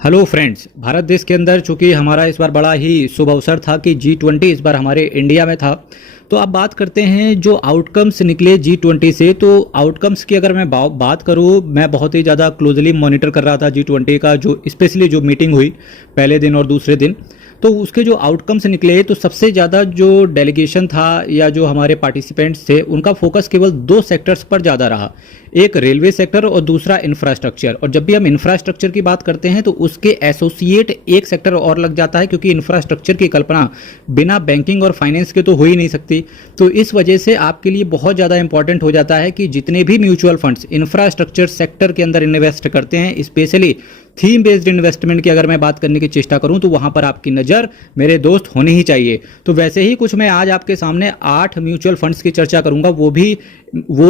Hello friends, Bharat देश के अंदर चूंकि हमारा इस बार बड़ा ही शुभ अवसर था कि G20 इस बार हमारे इंडिया में था। तो अब बात करते हैं जो आउटकम्स निकले G20 से। तो आउटकम्स की अगर मैं बात करूं, मैं बहुत ही ज़्यादा क्लोजली मॉनिटर कर रहा था G20 का, जो स्पेशली जो मीटिंग हुई पहले दिन और दूसरे दिन। तो उसके जो आउटकम्स निकले, तो सबसे ज़्यादा जो डेलीगेशन था या जो हमारे पार्टिसिपेंट्स थे, उनका फोकस केवल दो सेक्टर्स पर ज़्यादा रहा। एक रेलवे सेक्टर और दूसरा इंफ्रास्ट्रक्चर। और जब भी हम इंफ्रास्ट्रक्चर की बात करते हैं तो उसके एसोसिएट एक सेक्टर और लग जाता है, क्योंकि इंफ्रास्ट्रक्चर की कल्पना बिना बैंकिंग और फाइनेंस के तो हो ही नहीं सकती। तो इस वजह से आपके लिए बहुत ज़्यादा इंपॉर्टेंट हो जाता है कि जितने भी म्यूचुअल फंड्स इंफ्रास्ट्रक्चर सेक्टर के अंदर इन्वेस्ट करते हैं, स्पेशली थीम बेस्ड इन्वेस्टमेंट की अगर मैं बात करने की चेष्टा करूं, तो वहां पर आपकी नज़र मेरे दोस्त होनी ही चाहिए। तो वैसे ही कुछ मैं आज आपके सामने 8 म्यूचुअल फंड्स की चर्चा करूंगा, वो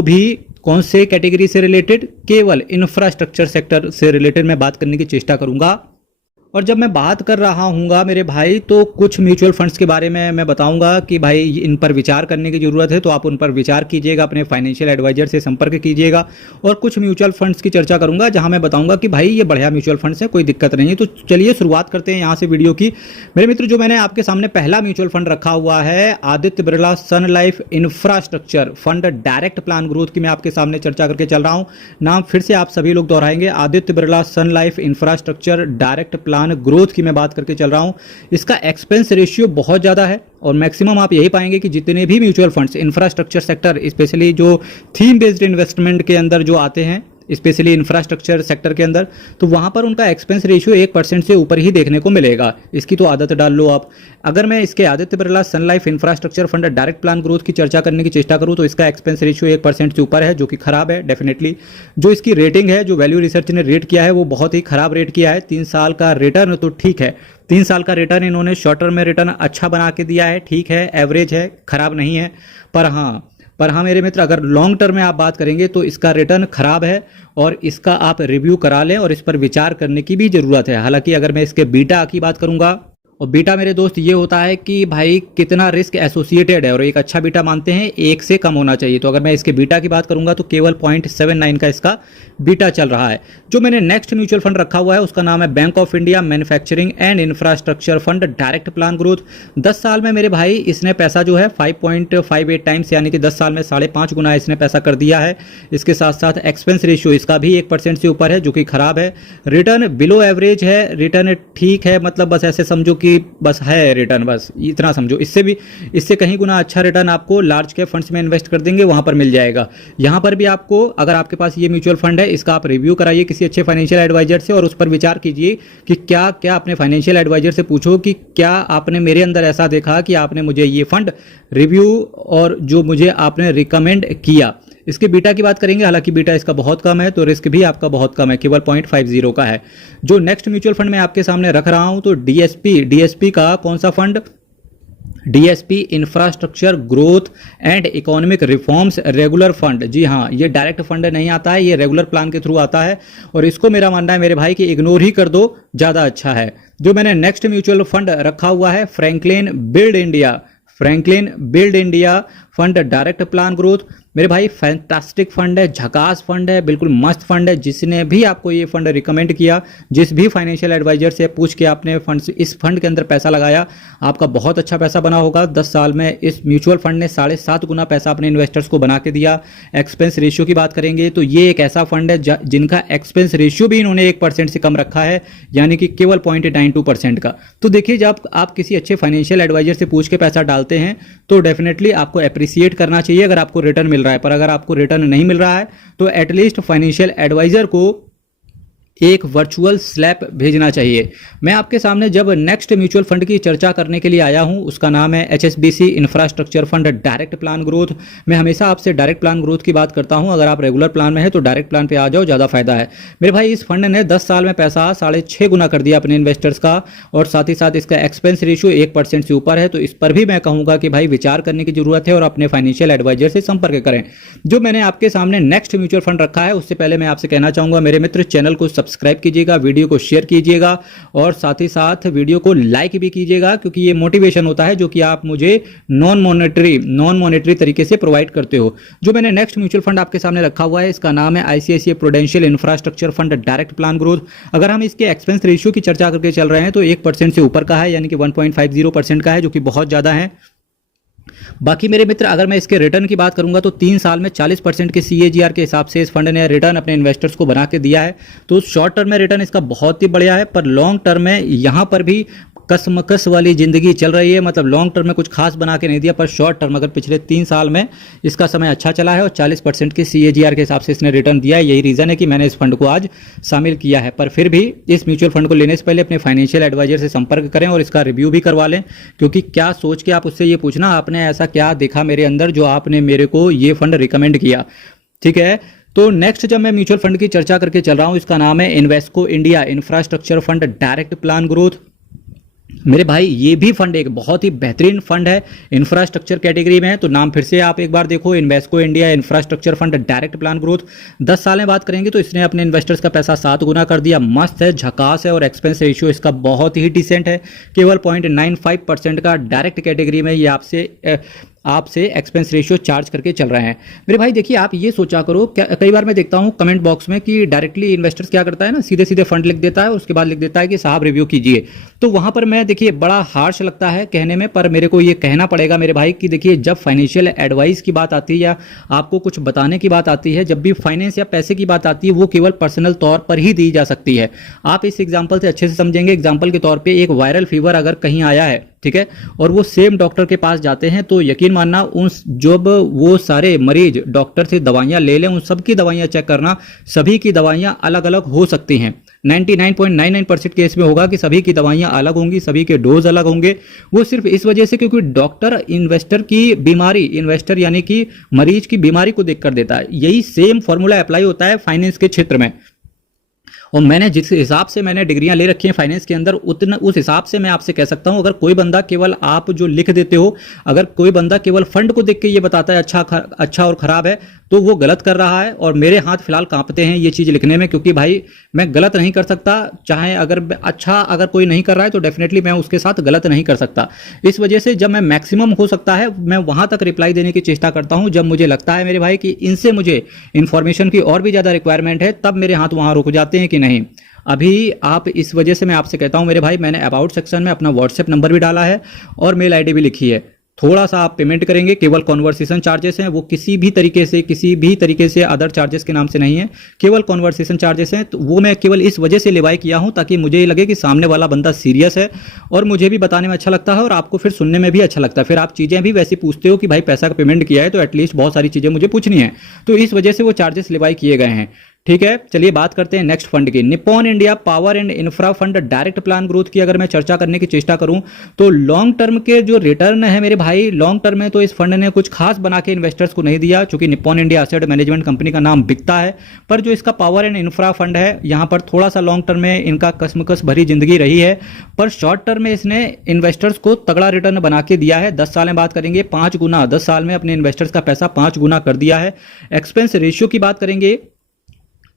भी कौन से कैटेगरी से रिलेटेड, केवल इंफ्रास्ट्रक्चर सेक्टर से रिलेटेड मैं बात करने की चेष्टा करूंगा। और जब मैं बात कर रहा हूँगा मेरे भाई, तो कुछ म्यूचुअल फंड्स के बारे में मैं बताऊंगा कि भाई इन पर विचार करने की ज़रूरत है, तो आप उन पर विचार कीजिएगा, अपने फाइनेंशियल एडवाइजर से संपर्क कीजिएगा। और कुछ म्यूचुअल फंड्स की चर्चा करूंगा जहां मैं बताऊंगा कि भाई ये बढ़िया म्यूचुअल फंड्स है, कोई दिक्कत नहीं है। तो चलिए शुरुआत करते हैं यहाँ से वीडियो की। मेरे मित्र, जो मैंने आपके सामने पहला म्यूचुअल फंड रखा हुआ है, Aditya Birla Sun Life infrastructure fund direct plan growth की मैं आपके सामने चर्चा करके चल रहा हूँ। नाम फिर से आप सभी लोग दोहराएंगे, Aditya Birla Sun Life infrastructure direct plan growth की मैं बात करके चल रहा हूं। इसका एक्सपेंस रेशियो बहुत ज्यादा है और मैक्सिमम आप यही पाएंगे कि जितने भी mutual funds infrastructure sector, specially जो थीम बेस्ड इन्वेस्टमेंट के अंदर जो आते हैं, स्पेशली इंफ्रास्ट्रक्चर सेक्टर के अंदर, तो वहां पर उनका एक्सपेंस रेशियो 1% से ऊपर ही देखने को मिलेगा। इसकी तो आदत डाल लो आप। अगर मैं इसके Aditya Birla Sun Life infrastructure fund direct plan growth की चर्चा करने की चेष्टा करूं, तो इसका एक्सपेंस रेशियो 1% से ऊपर है, जो कि खराब है डेफिनेटली। जो इसकी रेटिंग है, जो वैल्यू रिसर्च ने रेट किया है, वो बहुत ही खराब रेट किया है। 3 साल का रिटर्न तो ठीक है, 3 साल का रिटर्न इन्होंने शॉर्ट टर्म में रिटर्न अच्छा बना के दिया है, ठीक है, एवरेज है, खराब नहीं है। पर हाँ मेरे मित्र, अगर लॉन्ग टर्म में आप बात करेंगे तो इसका रिटर्न खराब है और इसका आप रिव्यू करा लें और इस पर विचार करने की भी ज़रूरत है। हालांकि अगर मैं इसके बीटा की बात करूंगा, और बीटा मेरे दोस्त ये होता है कि भाई कितना रिस्क एसोसिएटेड है, और एक अच्छा बीटा मानते हैं 1 से कम होना चाहिए। तो अगर मैं इसके बीटा की बात करूंगा तो केवल 0.79 का इसका बीटा चल रहा है। जो मैंने नेक्स्ट म्यूचुअल फंड रखा हुआ है उसका नाम है bank of India manufacturing and infrastructure fund direct plan growth. 10 साल में मेरे भाई इसने पैसा जो है 5.58 टाइम्स, यानी कि 10 साल में 5.5 गुना इसने पैसा कर दिया है। इसके साथ साथ एक्सपेंस रेशियो इसका भी 1% से ऊपर है, जो कि खराब है। रिटर्न बिलो एवरेज है, रिटर्न ठीक है, मतलब बस ऐसे समझो कि बस है रिटर्न, बस इतना समझो। इससे कहीं गुना अच्छा रिटर्न आपको लार्ज कैप फंड्स में इन्वेस्ट कर देंगे, वहां पर मिल जाएगा। यहां पर भी आपको, अगर आपके पास ये म्यूचुअल फंड है, इसका आप रिव्यू कराइए किसी अच्छे फाइनेंशियल एडवाइजर से और उस पर विचार कीजिए कि क्या क्या अपने फाइनेंशियल एडवाइजर से पूछो कि क्या आपने मेरे अंदर ऐसा देखा कि आपने मुझे ये फंड रिव्यू और जो मुझे आपने रिकमेंड किया। इसके बीटा की बात करेंगे, हालांकि बीटा इसका बहुत कम है, तो रिस्क भी आपका बहुत कम है, केवल 0.50 का है। जो नेक्स्ट म्यूचुअल फंड मैं आपके सामने रख रहा हूं, तो डीएसपी का कौन सा fund, DSP infrastructure growth and economic reforms regular fund. जी हाँ, ये डायरेक्ट फंड नहीं आता है, ये रेगुलर प्लान के थ्रू आता है और इसको मेरा मानना है मेरे भाई कि इग्नोर ही कर दो, ज़्यादा अच्छा है। जो मैंने नेक्स्ट म्यूचुअल फंड रखा हुआ है, Franklin build India fund direct plan growth. मेरे भाई फैंटास्टिक फंड है, झकास फंड है, बिल्कुल मस्त फंड है। जिसने भी आपको ये फंड रिकमेंड किया, जिस भी फाइनेंशियल एडवाइजर से पूछ के आपने इस फंड के अंदर पैसा लगाया, आपका बहुत अच्छा पैसा बना होगा। 10 साल में इस म्यूचुअल फंड ने 7.5 गुना पैसा अपने इन्वेस्टर्स को बना के दिया। एक्सपेंस रेशियो की बात करेंगे तो ये एक ऐसा फंड है जिनका एक्सपेंस रेशियो भी इन्होंने 1% से कम रखा है, यानी कि केवल 0.92% का। तो देखिए, जब आप किसी अच्छे फाइनेंशियल एडवाइजर से पूछ के पैसा डालते हैं तो डेफिनेटली आपको अप्रिसिएट करना चाहिए अगर आपको रिटर्न मिल रहा है। पर अगर आपको रिटर्न नहीं मिल रहा है तो एटलीस्ट फाइनेंशियल एडवाइजर को एक वर्चुअल स्लैप भेजना चाहिए। मैं आपके सामने जब नेक्स्ट म्यूचुअल फंड की चर्चा करने के लिए आया हूं, उसका नाम है HSBC infrastructure fund direct plan growth. मैं हमेशा आपसे डायरेक्ट प्लान ग्रोथ की बात करता हूं। अगर आप रेगुलर प्लान में है तो डायरेक्ट प्लान पे आ जाओ, ज़्यादा फायदा है। मेरे भाई, इस फंड ने 10 साल में पैसा 6.5 गुना कर दिया अपने इन्वेस्टर्स का और साथ ही साथ इसका एक्सपेंस रेशियो 1% से ऊपर है। तो इस पर भी मैं कहूँगा कि भाई विचार करने की जरूरत है और अपने फाइनेंशियल एडवाइजर से संपर्क करें। जो मैंने आपके सामने नेक्स्ट म्यूचुअल फंड रखा है, उससे पहले मैं आपसे कहना चाहूँगा मेरे मित्र, चैनल को सब्सक्राइब कीजिएगा, वीडियो को शेयर कीजिएगा और साथ ही साथ वीडियो को लाइक भी कीजिएगा, क्योंकि ये मोटिवेशन होता है जो कि आप मुझे नॉन मॉनेटरी तरीके से प्रोवाइड करते हो। जो मैंने नेक्स्ट म्यूचुअल फंड आपके सामने रखा हुआ है, इसका नाम है ICICI prudential infrastructure fund direct plan growth. अगर हम इसके एक्सपेंस रेशियो की चर्चा करके चल रहे हैं तो 1% से ऊपर का है, यानी कि 1.50% का है, जो कि बहुत ज्यादा है। बाकी मेरे मित्र, अगर मैं इसके रिटर्न की बात करूंगा तो 3 साल में 40% के CAGR के हिसाब से इस फंड ने रिटर्न अपने इन्वेस्टर्स को बना के दिया है। तो शॉर्ट टर्म में रिटर्न इसका बहुत ही बढ़िया है, पर लॉन्ग टर्म में यहां पर भी कसमकस वाली जिंदगी चल रही है। मतलब लॉन्ग टर्म में कुछ खास बना के नहीं दिया, पर शॉर्ट टर्म अगर पिछले 3 साल में इसका समय अच्छा चला है और 40% के CAGR के हिसाब से इसने रिटर्न दिया है। यही रीजन है कि मैंने इस फंड को आज शामिल किया है। पर फिर भी इस म्यूचुअल फंड को लेने से पहले अपने फाइनेंशियल एडवाइजर से संपर्क करें और इसका रिव्यू भी करवा लें, क्योंकि क्या सोच के आप उससे ये पूछना आपने ऐसा क्या देखा मेरे अंदर जो आपने मेरे को ये फंड रिकमेंड किया। ठीक है, तो नेक्स्ट जब मैं म्यूचुअल फंड की चर्चा करके चल रहा हूं, इसका नाम है Invesco India infrastructure fund direct plan growth. मेरे भाई, ये भी फंड एक बहुत ही बेहतरीन फंड है, इंफ्रास्ट्रक्चर कैटेगरी में है। तो नाम फिर से आप एक बार देखो, Invesco India infrastructure fund direct plan growth. 10 साल में बात करेंगे तो इसने अपने इन्वेस्टर्स का पैसा 7 गुना कर दिया। मस्त है, झकास है, और एक्सपेंस रेशियो इसका बहुत ही डिसेंट है, केवल 0.95% का डायरेक्ट कैटेगरी में ये आपसे एक्सपेंस रेशियो चार्ज करके चल रहे हैं। मेरे भाई देखिए, आप ये सोचा करो, कई बार मैं देखता हूं कमेंट बॉक्स में कि डायरेक्टली इन्वेस्टर्स क्या करता है ना, सीधे सीधे फंड लिख देता है, उसके बाद लिख देता है कि साहब रिव्यू कीजिए। तो वहां पर मैं देखिए बड़ा हार्श लगता है कहने में, पर मेरे को ये कहना पड़ेगा मेरे भाई कि देखिए, जब फाइनेंशियल एडवाइस की बात आती है या आपको कुछ बताने की बात आती है, जब भी फाइनेंस या पैसे की बात आती है, वो केवल पर्सनल तौर पर ही दी जा सकती है। आप इस एग्जाम्पल से अच्छे से समझेंगे। एग्जाम्पल के तौर पर एक वायरल फीवर अगर कहीं आया है, ठीक है, और वो सेम डॉक्टर के पास जाते हैं, तो यकीन मानना उन जब वो सारे मरीज डॉक्टर से दवाइयां ले लें, उन सबकी दवाइयां चेक करना, सभी की दवाइयां अलग अलग हो सकती हैं। 99.99% केस में होगा कि सभी की दवाइयां अलग होंगी, सभी के डोज अलग होंगे। वो सिर्फ इस वजह से क्योंकि डॉक्टर इन्वेस्टर यानी कि मरीज की बीमारी को देखकर देता है। यही सेम फॉर्मूला अप्लाई होता है फाइनेंस के क्षेत्र में। और मैंने जिस हिसाब से मैंने डिग्रियां ले रखी हैं फाइनेंस के अंदर, उतना उस हिसाब से मैं आपसे कह सकता हूं, अगर कोई बंदा केवल आप जो लिख देते हो, अगर कोई बंदा केवल फंड को देख के ये बताता है अच्छा और खराब है, तो वो गलत कर रहा है। और मेरे हाथ फिलहाल कांपते हैं ये चीज लिखने में, क्योंकि भाई मैं गलत नहीं कर सकता। चाहे अगर कोई नहीं कर रहा है तो डेफिनेटली मैं उसके साथ गलत नहीं कर सकता। इस वजह से जब मैं मैक्सिमम हो सकता है मैं वहां तक रिप्लाई देने की चेष्टा करता हूं जब मुझे लगता है मेरे भाई कि इनसे मुझे इंफॉर्मेशन की और भी ज्यादा रिक्वायरमेंट है, तब मेरे हाथ वहां रुक जाते हैं कि नहीं अभी आप। इस वजह से मैं आपसे कहता हूं मेरे भाई, मैंने अबाउट सेक्शन में अपना व्हाट्सएप नंबर भी डाला है और मेल आईडी भी लिखी है। थोड़ा सा आप पेमेंट करेंगे, केवल कॉन्वर्सेशन चार्जेस हैं, वो किसी भी तरीके से अदर चार्जेस के नाम से नहीं है, केवल कॉन्वर्सेशन चार्जेस हैं। तो वो मैं केवल इस वजह से लेवाई किया हूं ताकि मुझे ये लगे कि सामने वाला बंदा सीरियस है, और मुझे भी बताने में अच्छा लगता है और आपको फिर सुनने में भी अच्छा लगता है। फिर आप चीजें भी वैसी पूछते हो कि भाई पैसा का पेमेंट किया है तो एटलीस्ट बहुत सारी चीजें मुझे पूछनी है, तो इस वजह से वो चार्जेस लेवाई किए गए हैं। ठीक है, चलिए बात करते हैं नेक्स्ट फंड की। Nippon India power and infra fund direct plan growth की अगर मैं चर्चा करने की चेष्टा करूं तो लॉन्ग टर्म के जो रिटर्न है मेरे भाई, लॉन्ग टर्म में तो इस फंड ने कुछ खास बना के इन्वेस्टर्स को नहीं दिया, क्योंकि Nippon India asset management company का नाम बिकता है। पर जो इसका पावर एंड इंफ्रा फंड है, यहां पर थोड़ा सा लॉन्ग टर्म में इनका कसमकस भरी जिंदगी रही है, पर शॉर्ट टर्म में इसने इन्वेस्टर्स को तगड़ा रिटर्न बना के दिया है। 10 साल में बात करेंगे 5 गुना, 10 साल में अपने इन्वेस्टर्स का पैसा 5 गुना कर दिया है। एक्सपेंस रेशियो की बात करेंगे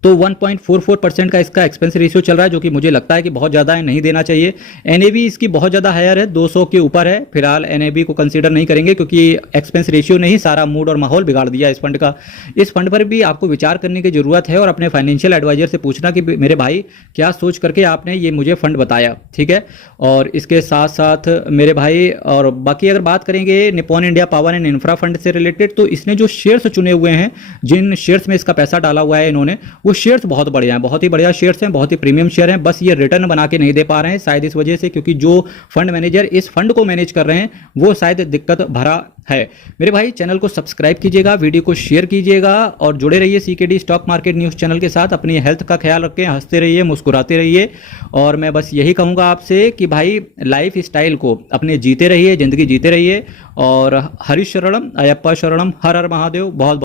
तो 1.44% का इसका एक्सपेंस रेशियो चल रहा है, जो कि मुझे लगता है कि बहुत ज़्यादा है, नहीं देना चाहिए। एनएवी इसकी बहुत ज़्यादा हायर है, 200 के ऊपर है। फिलहाल एनएवी को कंसीडर नहीं करेंगे क्योंकि एक्सपेंस रेशियो ने ही सारा मूड और माहौल बिगाड़ दिया इस फंड का। इस फंड पर भी आपको विचार करने की जरूरत है और अपने फाइनेंशियल एडवाइजर से पूछना कि मेरे भाई क्या सोच करके आपने ये मुझे फंड बताया। ठीक है, और इसके साथ साथ मेरे भाई, और बाकी अगर बात करेंगे Nippon India power and infra fund से रिलेटेड, तो इसने जो शेयर्स चुने हुए हैं, जिन शेयर्स में इसका पैसा डाला हुआ है इन्होंने, वो शेयर्स बहुत बढ़िया हैं, बहुत ही बढ़िया शेयर्स हैं, बहुत ही प्रीमियम शेयर हैं। बस ये रिटर्न बना के नहीं दे पा रहे हैं शायद इस वजह से, क्योंकि जो फंड मैनेजर इस फंड को मैनेज कर रहे हैं वो शायद दिक्कत भरा है। मेरे भाई चैनल को सब्सक्राइब कीजिएगा, वीडियो को शेयर कीजिएगा और जुड़े रहिए CKD stock market news channel के साथ। अपनी हेल्थ का ख्याल रखें, हंसते रहिए, मुस्कुराते रहिए। और मैं बस यही कहूँगा आपसे कि भाई लाइफ स्टाइल को अपने जीते रहिए, ज़िंदगी जीते रहिए। और हरि शरणम अयप्पा शरणम, हर हर महादेव। बहुत